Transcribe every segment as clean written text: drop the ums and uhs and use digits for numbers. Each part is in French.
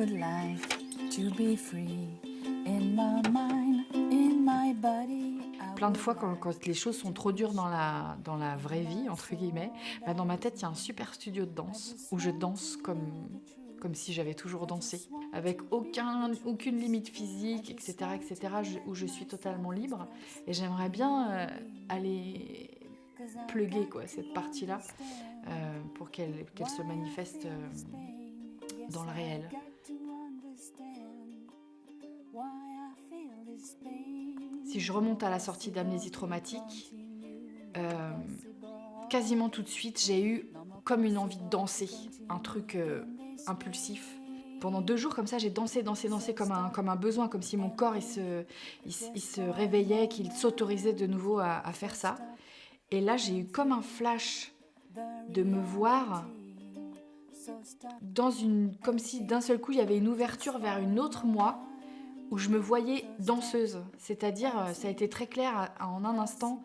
would like to be free in my mind, in my body. Plein de fois, quand les choses sont trop dures dans la vraie vie, entre guillemets, bah dans ma tête, il y a un super studio de danse où je danse comme si j'avais toujours dansé, avec aucune limite physique, etc., où je suis totalement libre. Et j'aimerais bien aller plugger quoi, cette partie-là pour qu'elle se manifeste dans le réel. Si je remonte à la sortie d'Amnésie traumatique, quasiment tout de suite, j'ai eu comme une envie de danser, un truc impulsif. Pendant 2 jours comme ça, j'ai dansé comme un besoin, comme si mon corps il se réveillait, qu'il s'autorisait de nouveau à faire ça. Et là, j'ai eu comme un flash de me voir comme si d'un seul coup, il y avait une ouverture vers une autre moi, où je me voyais danseuse. C'est-à-dire, ça a été très clair en un instant.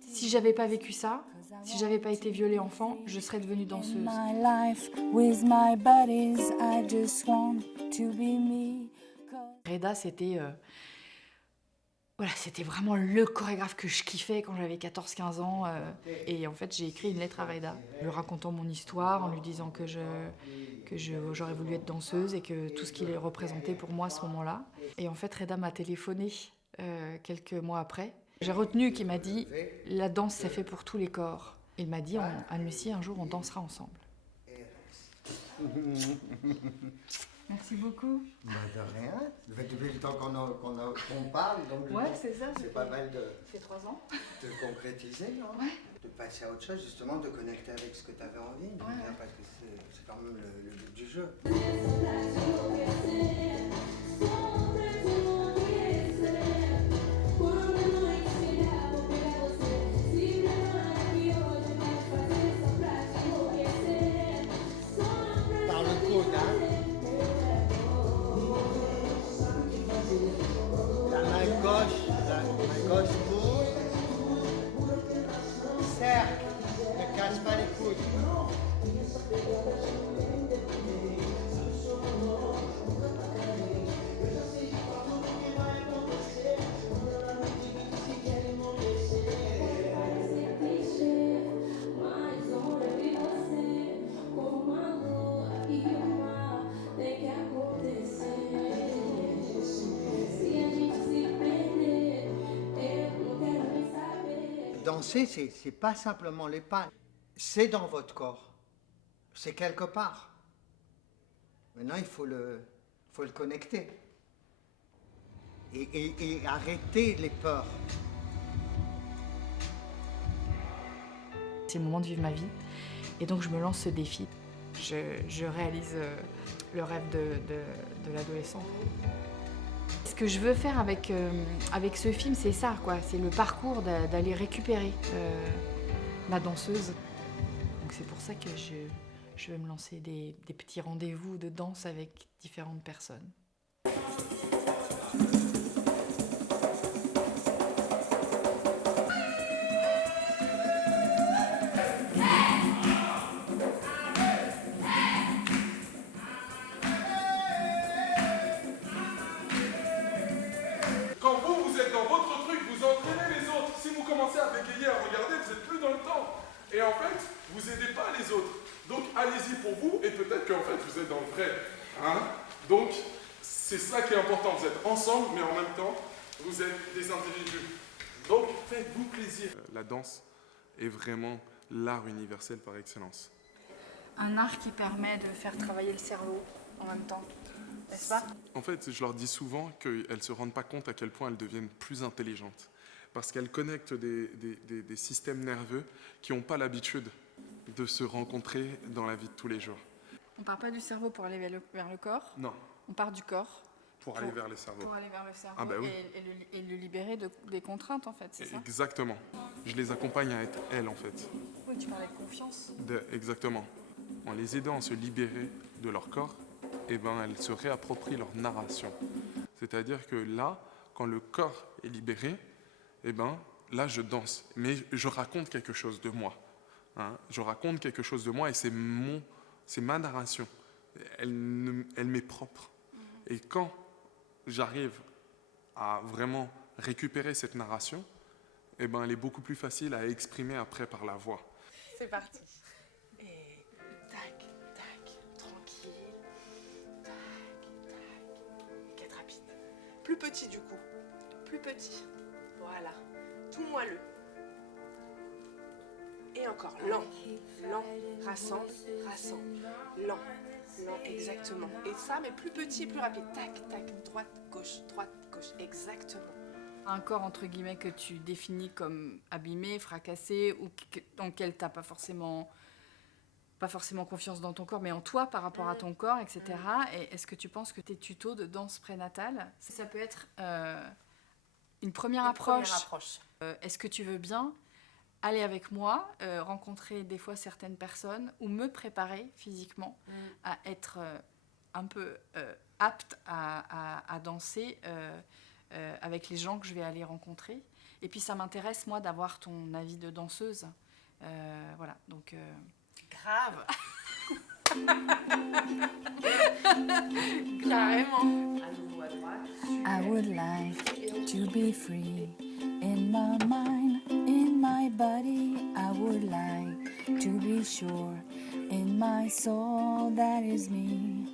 Si j'avais pas vécu ça, si j'avais pas été violée enfant, je serais devenue danseuse. Reda, c'était vraiment le chorégraphe que je kiffais quand j'avais 14-15 ans. Et en fait, j'ai écrit une lettre à Reda, lui racontant mon histoire, en lui disant que j'aurais voulu être danseuse et que tout ce qu'il représentait pour moi à ce moment-là. Et en fait, Reda m'a téléphoné quelques mois après. J'ai retenu qu'il m'a dit « La danse, c'est fait pour tous les corps ». Il m'a dit « Anne-Lucie, un jour, on dansera ensemble ». Merci beaucoup. Bah de rien. Depuis le temps qu'on parle, donc c'est ça. C'est pas mal Ça fait 3 ans. de concrétiser, non? Ouais. De passer à autre chose, justement, de connecter avec ce que tu avais envie. Ouais. Parce que c'est quand même le but du jeu. Par le code, hein? La main gauche pour. Cercle, ne casse pas les coudes. Danser, c'est pas simplement les pas, c'est dans votre corps, c'est quelque part. Maintenant, il faut le connecter et arrêter les peurs. C'est le moment de vivre ma vie et donc je me lance ce défi. Je réalise le rêve de l'adolescent. Ce que je veux faire avec ce film, c'est ça, quoi. C'est le parcours d'aller récupérer ma danseuse. Donc c'est pour ça que je vais me lancer des petits rendez-vous de danse avec différentes personnes. Quand vous êtes dans votre truc, vous entraînez les autres. Si vous commencez à bégayer, à regarder, vous n'êtes plus dans le temps. Et en fait, vous n'aidez pas les autres. Donc allez-y pour vous, et peut-être qu'en fait, vous êtes dans le vrai. Hein? Donc, c'est ça qui est important. Vous êtes ensemble, mais en même temps, vous êtes des individus. Donc, faites-vous plaisir. La danse est vraiment l'art universel par excellence. Un art qui permet de faire travailler le cerveau en même temps, n'est-ce pas? En fait, je leur dis souvent qu'elles ne se rendent pas compte à quel point elles deviennent plus intelligentes. Parce qu'elles connectent des systèmes nerveux qui n'ont pas l'habitude de se rencontrer dans la vie de tous les jours. On part pas du cerveau pour aller vers le corps. Non. On part du corps Pour aller vers le cerveau. Pour aller vers le cerveau. Ah bah oui. et le libérer des contraintes, en fait, c'est ça? Exactement. Je les accompagne à être elles, en fait. Oui, tu parlais de confiance. Exactement. En les aidant à se libérer de leur corps, eh ben, elles se réapproprient leur narration. C'est-à-dire que là, quand le corps est libéré, eh ben, là, je danse. Mais je raconte quelque chose de moi. Hein. Je raconte quelque chose de moi et c'est ma narration. elle m'est propre. Et quand j'arrive à vraiment récupérer cette narration, eh ben, elle est beaucoup plus facile à exprimer après par la voix. C'est parti. Et tac, tac, tranquille. Tac, tac. 4 rapides. Plus petit du coup. Plus petit. Voilà. Tout moelleux. Et encore. Lent. Lent. Rassemble. Rassemble. Lent. Lent. Exactement. Et ça, mais plus petit et plus rapide. Tac, tac. Droite, gauche. Droite, gauche. Exactement. Un corps, entre guillemets, que tu définis comme abîmé, fracassé, ou dans lequel tu n'as pas forcément confiance dans ton corps, mais en toi par rapport à ton corps, etc. Et est-ce que tu penses que tes tutos de danse prénatale, ça peut être une première approche. Est-ce que tu veux bien aller avec moi, rencontrer des fois certaines personnes, ou me préparer physiquement à être un peu apte à danser avec les gens que je vais aller rencontrer. Et puis ça m'intéresse, moi, d'avoir ton avis de danseuse. Voilà, donc... Grave. Carrément. I would like to be free in my mind, in my body. I would like to be sure in my soul that is me.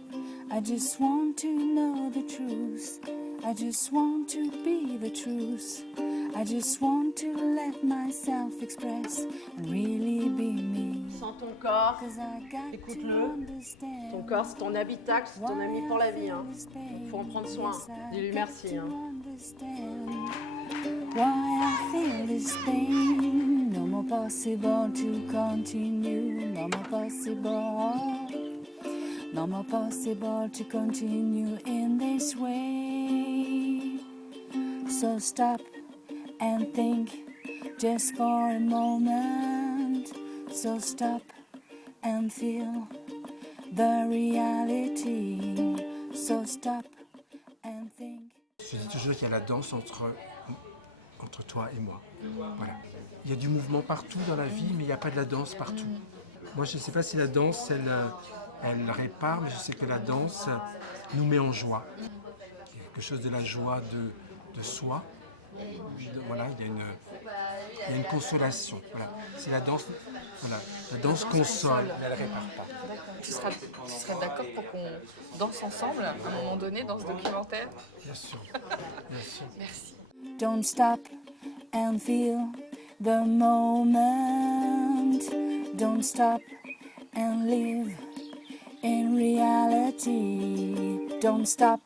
I just want to know the truth. I just want to be the truth. I just want to let myself express and really be me. Sens ton corps. 'Cause I got Écoute-le. to understand. Ton corps, c'est ton habitacle, c'est ton ami pour la vie. Hein. Faut en prendre soin. Dis-lui merci. Hein. Why I feel this pain. No more possible to continue. No more possible. No more possible to continue in this way. So stop and think just for a moment. So stop and feel the reality. So stop and think. Je dis toujours qu'il y a la danse entre toi et moi. Voilà. Il y a du mouvement partout dans la vie, mais il n'y a pas de la danse partout. Moi, je ne sais pas si la danse, elle répare, mais je sais que la danse nous met en joie. Il y a quelque chose de la joie de soi. Voilà, il y a une consolation. Voilà. C'est la danse, voilà. La danse console, mais elle ne répare pas. Tu serais d'accord pour qu'on danse ensemble à un moment donné dans ce documentaire? Bien sûr. Bien sûr. Merci. Don't stop and feel the moment. Don't stop and live in reality. Don't stop